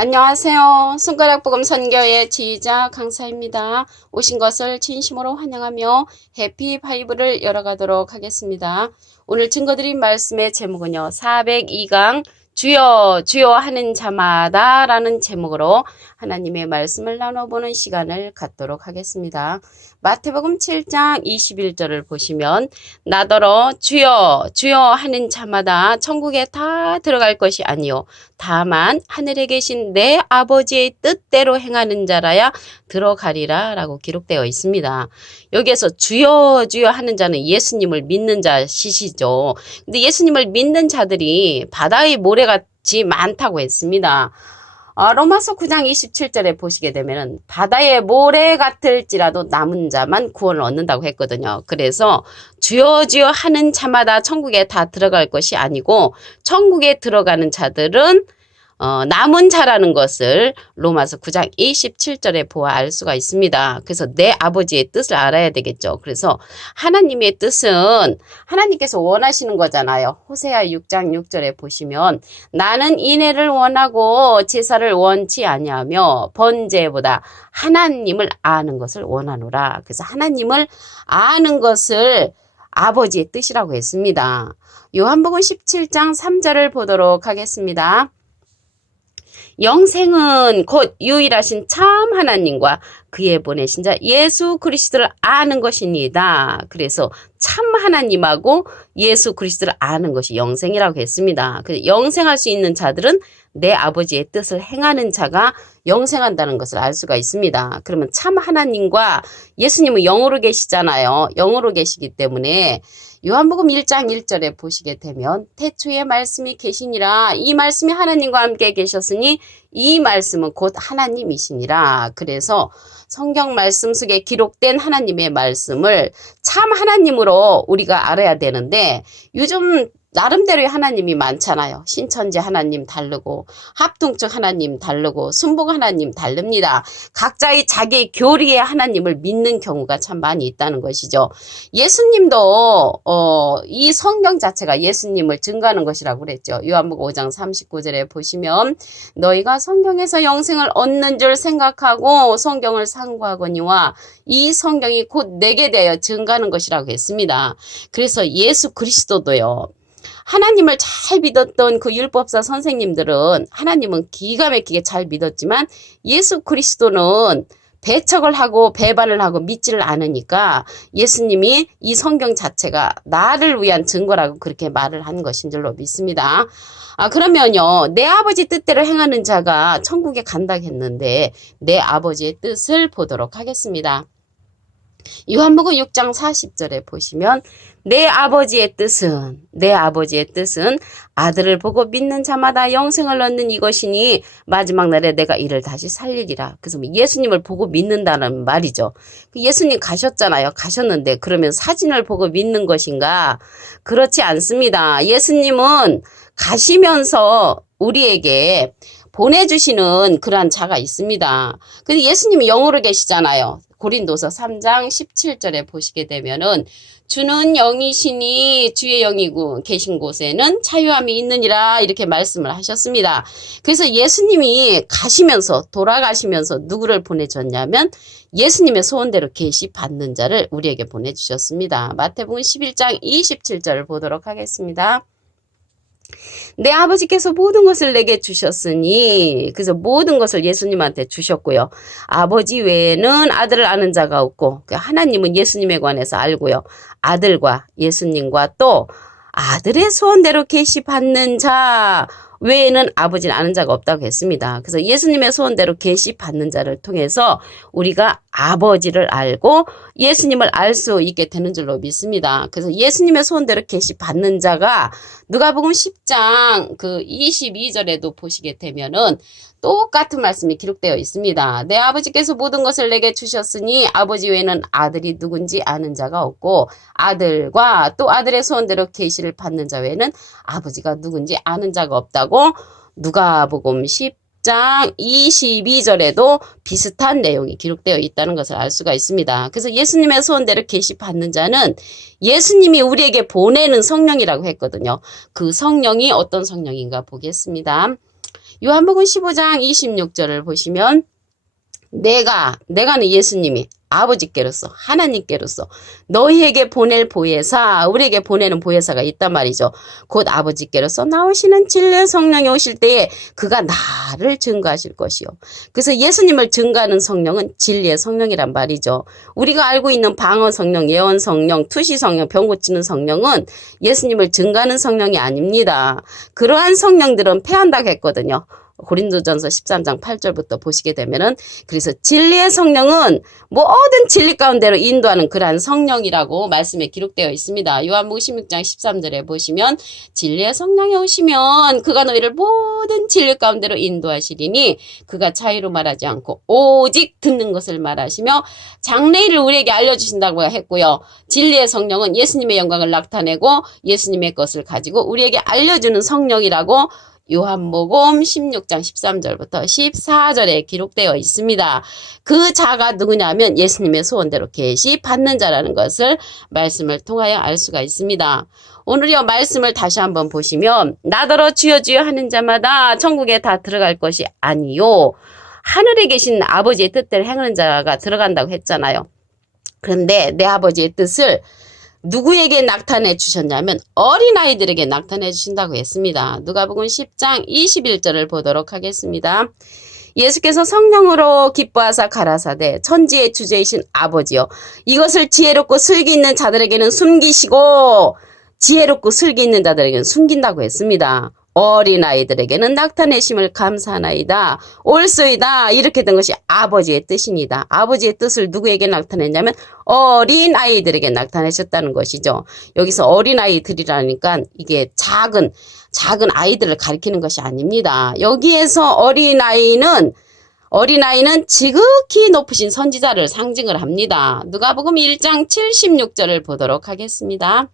안녕하세요. 손가락복음 선교의 지휘자 강사입니다. 오신 것을 진심으로 환영하며 해피 바이블을 열어가도록 하겠습니다. 오늘 증거드린 말씀의 제목은요. 402강 주여 주여 하는 자마다 라는 제목으로 하나님의 말씀을 나눠보는 시간을 갖도록 하겠습니다. 마태복음 7장 21절을 보시면 나더러 주여 주여 하는 자마다 천국에 다 들어갈 것이 아니요 다만 하늘에 계신 내 아버지의 뜻대로 행하는 자라야 들어가리라 라고 기록되어 있습니다. 여기에서 주여 주여 하는 자는 예수님을 믿는 자시시죠. 근데 예수님을 믿는 자들이 바다의 모래같이 많다고 했습니다. 로마서 9장 27절에 보시게 되면 바다의 모래 같을지라도 남은 자만 구원을 얻는다고 했거든요. 그래서 주여 주여 하는 자마다 천국에 다 들어갈 것이 아니고 천국에 들어가는 자들은 남은 자라는 것을 로마서 9장 27절에 보아 알 수가 있습니다. 그래서 내 아버지의 뜻을 알아야 되겠죠. 그래서 하나님의 뜻은 하나님께서 원하시는 거잖아요. 호세아 6장 6절에 보시면 나는 인애를 원하고 제사를 원치 아니하며 번제보다 하나님을 아는 것을 원하노라. 그래서 하나님을 아는 것을 아버지의 뜻이라고 했습니다. 요한복음 17장 3절을 보도록 하겠습니다. 영생은 곧 유일하신 참 하나님과 그의 보내신 자 예수 그리스도를 아는 것입니다. 그래서 참 하나님하고 예수 그리스도를 아는 것이 영생이라고 했습니다. 그래서 영생할 수 있는 자들은 내 아버지의 뜻을 행하는 자가 영생한다는 것을 알 수가 있습니다. 그러면 참 하나님과 예수님은 영으로 계시잖아요. 영으로 계시기 때문에 요한복음 1장 1절에 보시게 되면 태초에 말씀이 계시니라 이 말씀이 하나님과 함께 계셨으니 이 말씀은 곧 하나님이시니라. 그래서 성경 말씀 속에 기록된 하나님의 말씀을 참 하나님으로 우리가 알아야 되는데 요즘 나름대로의 하나님이 많잖아요. 신천지 하나님 다르고 합동적 하나님 다르고 순복 하나님 다릅니다. 각자의 자기의 교리의 하나님을 믿는 경우가 참 많이 있다는 것이죠. 예수님도 이 성경 자체가 예수님을 증거하는 것이라고 그랬죠. 요한복음 5장 39절에 보시면 너희가 성경에서 영생을 얻는 줄 생각하고 성경을 상고하거니와 이 성경이 곧 내게 대하여 증거하는 것이라고 했습니다. 그래서 예수 그리스도도요. 하나님을 잘 믿었던 그 율법사 선생님들은 하나님은 기가 막히게 잘 믿었지만 예수 그리스도는 배척을 하고 배반을 하고 믿지를 않으니까 예수님이 이 성경 자체가 나를 위한 증거라고 그렇게 말을 한 것인 줄로 믿습니다. 그러면요. 내 아버지 뜻대로 행하는 자가 천국에 간다고 했는데 내 아버지의 뜻을 보도록 하겠습니다. 요한복음 6장 40절에 보시면 내 아버지의 뜻은 아들을 보고 믿는 자마다 영생을 얻는 이것이니 마지막 날에 내가 이를 다시 살리리라. 그래서 예수님을 보고 믿는다는 말이죠. 예수님 가셨잖아요. 가셨는데 그러면 사진을 보고 믿는 것인가? 그렇지 않습니다. 예수님은 가시면서 우리에게 보내주시는 그러한 자가 있습니다. 근데 예수님이 영으로 계시잖아요. 고린도서 3장 17절에 보시게 되면은 주는 영이시니 주의 영이 계신 곳에는 자유함이 있느니라 이렇게 말씀을 하셨습니다. 그래서 예수님이 가시면서 돌아가시면서 누구를 보내줬냐면 예수님의 소원대로 계시 받는 자를 우리에게 보내주셨습니다. 마태복음 11장 27절을 보도록 하겠습니다. 내 아버지께서 모든 것을 내게 주셨으니 그래서 모든 것을 예수님한테 주셨고요. 아버지 외에는 아들을 아는 자가 없고 하나님은 예수님에 관해서 알고요. 아들과 예수님과 또 아들의 소원대로 계시 받는 자 외에는 아버지를 아는 자가 없다고 했습니다. 그래서 예수님의 소원대로 계시 받는 자를 통해서 우리가 아버지를 알고 예수님을 알 수 있게 되는 줄로 믿습니다. 그래서 예수님의 소원대로 계시 받는 자가 누가복음 10장 그 22절에도 보시게 되면은 똑같은 말씀이 기록되어 있습니다. 내 아버지께서 모든 것을 내게 주셨으니 아버지 외에는 아들이 누군지 아는 자가 없고 아들과 또 아들의 소원대로 계시를 받는 자 외에는 아버지가 누군지 아는 자가 없다고 누가복음 10장 22절에도 비슷한 내용이 기록되어 있다는 것을 알 수가 있습니다. 그래서 예수님의 소원대로 계시 받는 자는 예수님이 우리에게 보내는 성령이라고 했거든요. 그 성령이 어떤 성령인가 보겠습니다. 요한복음 15장 26절을 보시면 내가는 예수님이 아버지께로서 하나님께로서 너희에게 보낼 보혜사, 우리에게 보내는 보혜사가 있단 말이죠. 곧 아버지께로서 나오시는 진리의 성령이 오실 때에 그가 나를 증거하실 것이요. 그래서 예수님을 증거하는 성령은 진리의 성령이란 말이죠. 우리가 알고 있는 방언 성령, 예언 성령, 투시 성령, 병 고치는 성령은 예수님을 증거하는 성령이 아닙니다. 그러한 성령들은 패한다고 했거든요. 고린도전서 13장 8절부터 보시게 되면은, 그래서 진리의 성령은 모든 진리 가운데로 인도하는 그러한 성령이라고 말씀에 기록되어 있습니다. 요한복음 16장 13절에 보시면 진리의 성령이 오시면 그가 너희를 모든 진리 가운데로 인도하시리니 그가 자유로 말하지 않고 오직 듣는 것을 말하시며 장래일을 우리에게 알려주신다고 했고요. 진리의 성령은 예수님의 영광을 나타내고 예수님의 것을 가지고 우리에게 알려주는 성령이라고 요한복음 16장 13절부터 14절에 기록되어 있습니다. 그 자가 누구냐면 예수님의 소원대로 계시 받는 자라는 것을 말씀을 통하여 알 수가 있습니다. 오늘요 말씀을 다시 한번 보시면 나더러 주여 주여 하는 자마다 천국에 다 들어갈 것이 아니요 하늘에 계신 아버지의 뜻대로 행하는 자가 들어간다고 했잖아요. 그런데 내 아버지의 뜻을 누구에게 나타내 주셨냐면 어린아이들에게 나타내 주신다고 했습니다. 누가복음 10장 21절을 보도록 하겠습니다. 예수께서 성령으로 기뻐하사 가라사대 천지의 주제이신 아버지여 이것을 지혜롭고 슬기 있는 자들에게는 숨기시고 지혜롭고 슬기 있는 자들에게는 숨긴다고 했습니다. 어린아이들에게는 나타내심을 감사하나이다. 올소이다. 이렇게 된 것이 아버지의 뜻입니다. 아버지의 뜻을 누구에게 나타냈냐면 어린아이들에게 나타내셨다는 것이죠. 여기서 어린아이들이라니까 이게 작은 아이들을 가리키는 것이 아닙니다. 여기에서 어린아이는 지극히 높으신 선지자를 상징을 합니다. 누가복음 1장 76절을 보도록 하겠습니다.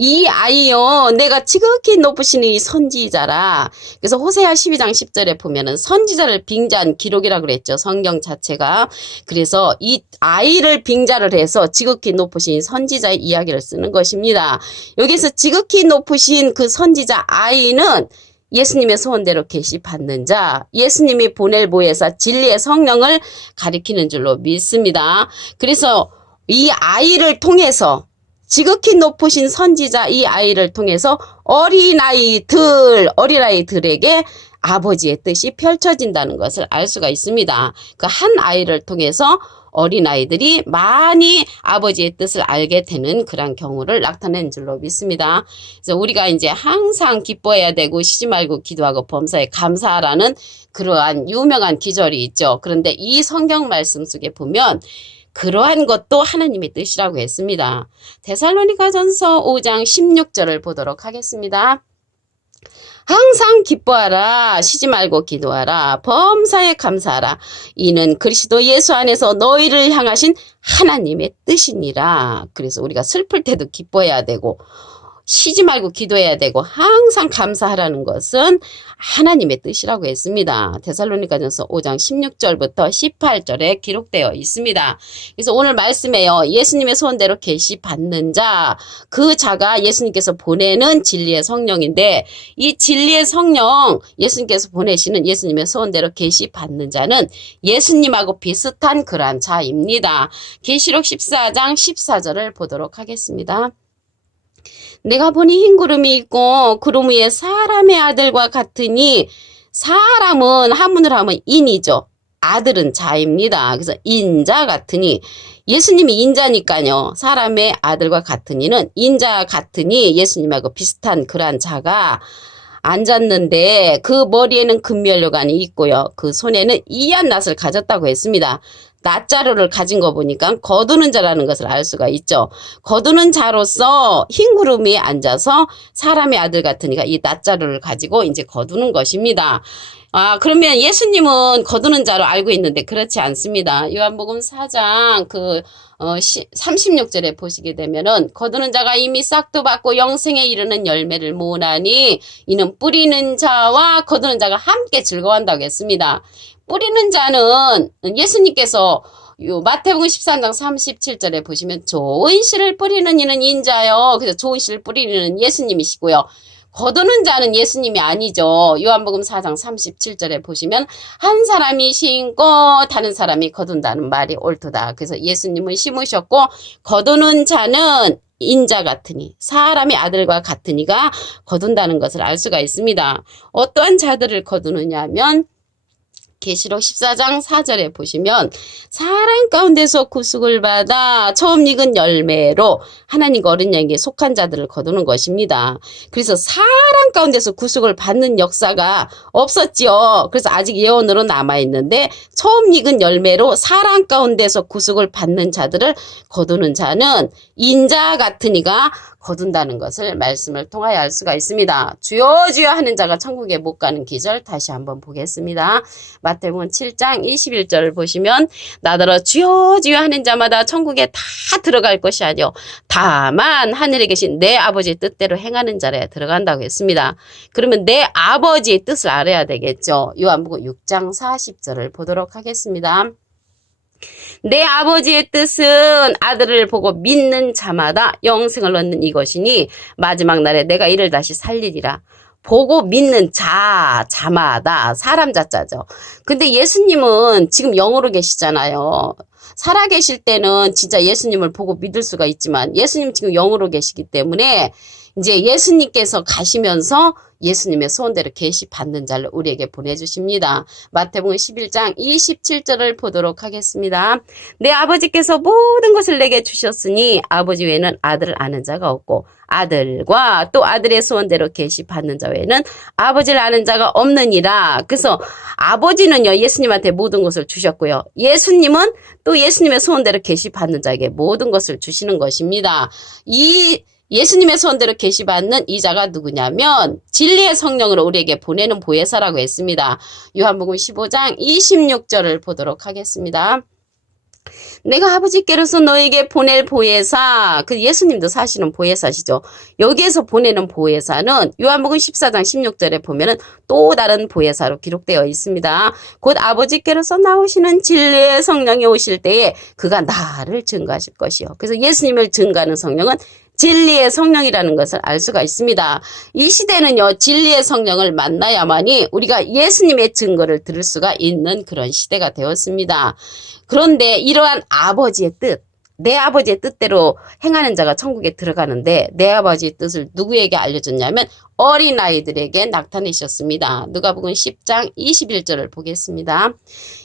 이 아이요 내가 지극히 높으신 이 선지자라. 그래서 호세아 12장 10절에 보면은 선지자를 빙자한 기록이라고 그랬죠. 성경 자체가. 그래서 이 아이를 빙자를 해서 지극히 높으신 선지자의 이야기를 쓰는 것입니다. 여기서 지극히 높으신 그 선지자 아이는 예수님의 소원대로 계시 받는 자, 예수님이 보낼 보혜사 진리의 성령을 가리키는 줄로 믿습니다. 그래서 이 아이를 통해서 지극히 높으신 선지자 이 아이를 통해서 어린아이들에게 아버지의 뜻이 펼쳐진다는 것을 알 수가 있습니다. 그 한 아이를 통해서 어린아이들이 많이 아버지의 뜻을 알게 되는 그런 경우를 나타낸 줄로 믿습니다. 그래서 우리가 이제 항상 기뻐해야 되고 쉬지 말고 기도하고 범사에 감사하라는 그러한 유명한 기절이 있죠. 그런데 이 성경 말씀 속에 보면 그러한 것도 하나님의 뜻이라고 했습니다. 데살로니가전서 5장 16절을 보도록 하겠습니다. 항상 기뻐하라. 쉬지 말고 기도하라. 범사에 감사하라. 이는 그리스도 예수 안에서 너희를 향하신 하나님의 뜻이니라. 그래서 우리가 슬플 때도 기뻐해야 되고 쉬지 말고 기도해야 되고 항상 감사하라는 것은 하나님의 뜻이라고 했습니다. 데살로니가전서 5장 16절부터 18절에 기록되어 있습니다. 그래서 오늘 말씀에요. 예수님의 소원대로 계시 받는 자, 그 자가 예수님께서 보내는 진리의 성령인데 이 진리의 성령, 예수님께서 보내시는 예수님의 소원대로 계시 받는 자는 예수님하고 비슷한 그러한 자입니다. 계시록 14장 14절을 보도록 하겠습니다. 내가 보니 흰 구름이 있고 구름 위에 사람의 아들과 같으니 사람은 한문으로 하면 인이죠. 아들은 자입니다. 그래서 인자 같으니 예수님이 인자니까요. 사람의 아들과 같으니는 인자 같으니 예수님하고 비슷한 그러한 자가 앉았는데 그 머리에는 금면류관이 있고요. 그 손에는 이한 낫을 가졌다고 했습니다. 낫자루를 가진 거 보니까 거두는 자라는 것을 알 수가 있죠. 거두는 자로서 흰 구름이 앉아서 사람의 아들 같으니까 이 낫자루를 가지고 이제 거두는 것입니다. 그러면 예수님은 거두는 자로 알고 있는데 그렇지 않습니다. 요한복음 4장 36절에 보시게 되면은 거두는 자가 이미 싹도 받고 영생에 이르는 열매를 모으나니 이는 뿌리는 자와 거두는 자가 함께 즐거워한다고 했습니다. 뿌리는 자는 예수님께서 마태복음 13장 37절에 보시면 좋은 씨를 뿌리는 이는 인자요. 그래서 좋은 씨를 뿌리는 예수님이시고요. 거두는 자는 예수님이 아니죠. 요한복음 4장 37절에 보시면 한 사람이 심고 다른 사람이 거둔다는 말이 옳도다. 그래서 예수님은 심으셨고 거두는 자는 인자 같으니 사람의 아들과 같으니가 거둔다는 것을 알 수가 있습니다. 어떠한 자들을 거두느냐 하면 계시록 14장 4절에 보시면 사람 가운데서 구속을 받아 처음 익은 열매로 하나님과 어린 양에게 속한 자들을 거두는 것입니다. 그래서 사람 가운데서 구속을 받는 역사가 없었지요. 그래서 아직 예언으로 남아있는데 처음 익은 열매로 사람 가운데서 구속을 받는 자들을 거두는 자는 인자 같은 이가 거둔다는 것을 말씀을 통하여 알 수가 있습니다. 주여 주여 하는 자가 천국에 못 가는 기절 다시 한번 보겠습니다. 마태복음 7장 21절을 보시면 나더러 주여 주여 하는 자마다 천국에 다 들어갈 것이 아니요 다만 하늘에 계신 내 아버지의 뜻대로 행하는 자라야 들어간다고 했습니다. 그러면 내 아버지의 뜻을 알아야 되겠죠. 요한복음 6장 40절을 보도록 하겠습니다. 내 아버지의 뜻은 아들을 보고 믿는 자마다 영생을 얻는 이것이니 마지막 날에 내가 이를 다시 살리리라. 보고 믿는 자마다 사람 자자죠. 근데 예수님은 지금 영으로 계시잖아요. 살아 계실 때는 진짜 예수님을 보고 믿을 수가 있지만 예수님 지금 영으로 계시기 때문에 이제 예수님께서 가시면서 예수님의 소원대로 계시 받는 자를 우리에게 보내주십니다. 마태복음 11장 27절을 보도록 하겠습니다. 내 아버지께서 모든 것을 내게 주셨으니 아버지 외에는 아들을 아는 자가 없고 아들과 또 아들의 소원대로 계시 받는 자 외에는 아버지를 아는 자가 없느니라. 그래서 아버지는요 예수님한테 모든 것을 주셨고요. 예수님은 또 예수님의 소원대로 계시 받는 자에게 모든 것을 주시는 것입니다. 이 예수님의 소원대로 계시받는 이 자가 누구냐면 진리의 성령으로 우리에게 보내는 보혜사라고 했습니다. 요한복음 15장 26절을 보도록 하겠습니다. 내가 아버지께로서 너에게 보낼 보혜사, 그 예수님도 사실은 보혜사시죠. 여기에서 보내는 보혜사는 요한복음 14장 16절에 보면은 또 다른 보혜사로 기록되어 있습니다. 곧 아버지께로서 나오시는 진리의 성령이 오실 때에 그가 나를 증거하실 것이요. 그래서 예수님을 증거하는 성령은 진리의 성령이라는 것을 알 수가 있습니다. 이 시대는요, 진리의 성령을 만나야만이 우리가 예수님의 증거를 들을 수가 있는 그런 시대가 되었습니다. 그런데 이러한 아버지의 뜻, 내 아버지의 뜻대로 행하는 자가 천국에 들어가는데 내 아버지의 뜻을 누구에게 알려줬냐면 어린아이들에게 나타내셨습니다. 누가복음 10장 21절을 보겠습니다.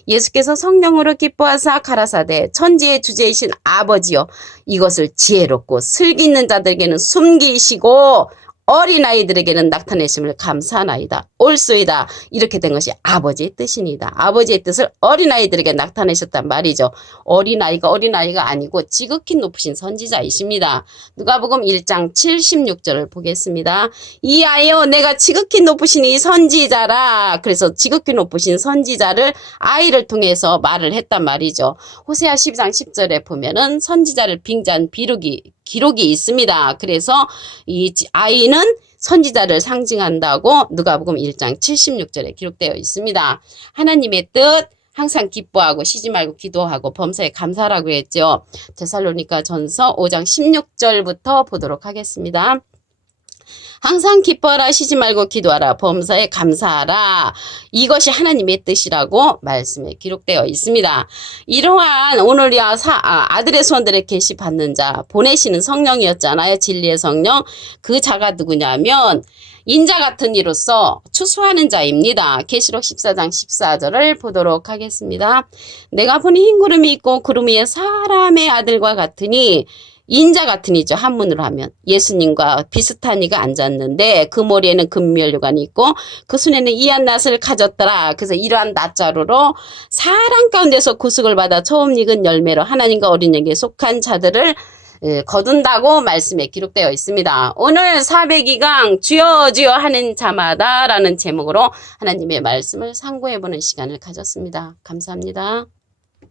예수께서 성령으로 기뻐하사 가라사대 천지의 주제이신 아버지여 이것을 지혜롭고 슬기 있는 자들에게는 숨기시고 어린아이들에게는 나타내심을 감사하나이다. 옳소이다. 이렇게 된 것이 아버지의 뜻이니다. 아버지의 뜻을 어린아이들에게 나타내셨단 말이죠. 어린아이가 아니고 지극히 높으신 선지자이십니다. 누가복음 1장 76절을 보겠습니다. 이 아이여 내가 지극히 높으신 이 선지자라. 그래서 지극히 높으신 선지자를 아이를 통해서 말을 했단 말이죠. 호세아 10장 10절에 보면은 선지자를 빙자한 기록이 있습니다. 그래서 이 아이는 선지자를 상징한다고 누가복음 1장 76절에 기록되어 있습니다. 하나님의 뜻 항상 기뻐하고 쉬지 말고 기도하고 범사에 감사하라고 했죠. 데살로니가 전서 5장 16절부터 보도록 하겠습니다. 항상 기뻐하라 쉬지 말고 기도하라 범사에 감사하라 이것이 하나님의 뜻이라고 말씀에 기록되어 있습니다. 이러한 오늘 아들의 소원들의 계시 받는 자 보내시는 성령이었잖아요. 진리의 성령. 그 자가 누구냐면 인자 같은 이로서 추수하는 자입니다. 계시록 14장 14절을 보도록 하겠습니다. 내가 보니 흰 구름이 있고 구름 위에 사람의 아들과 같으니 인자 같은 이죠. 한문으로 하면 예수님과 비슷한 이가 앉았는데 그 머리에는 금면류관이 있고 그 손에는 이한 낫을 가졌더라. 그래서 이러한 낫자루로 사람 가운데서 구속을 받아 처음 익은 열매로 하나님과 어린 양에게 속한 자들을 거둔다고 말씀에 기록되어 있습니다. 오늘 402강 주여 주여 하는 자마다 라는 제목으로 하나님의 말씀을 상고해보는 시간을 가졌습니다. 감사합니다.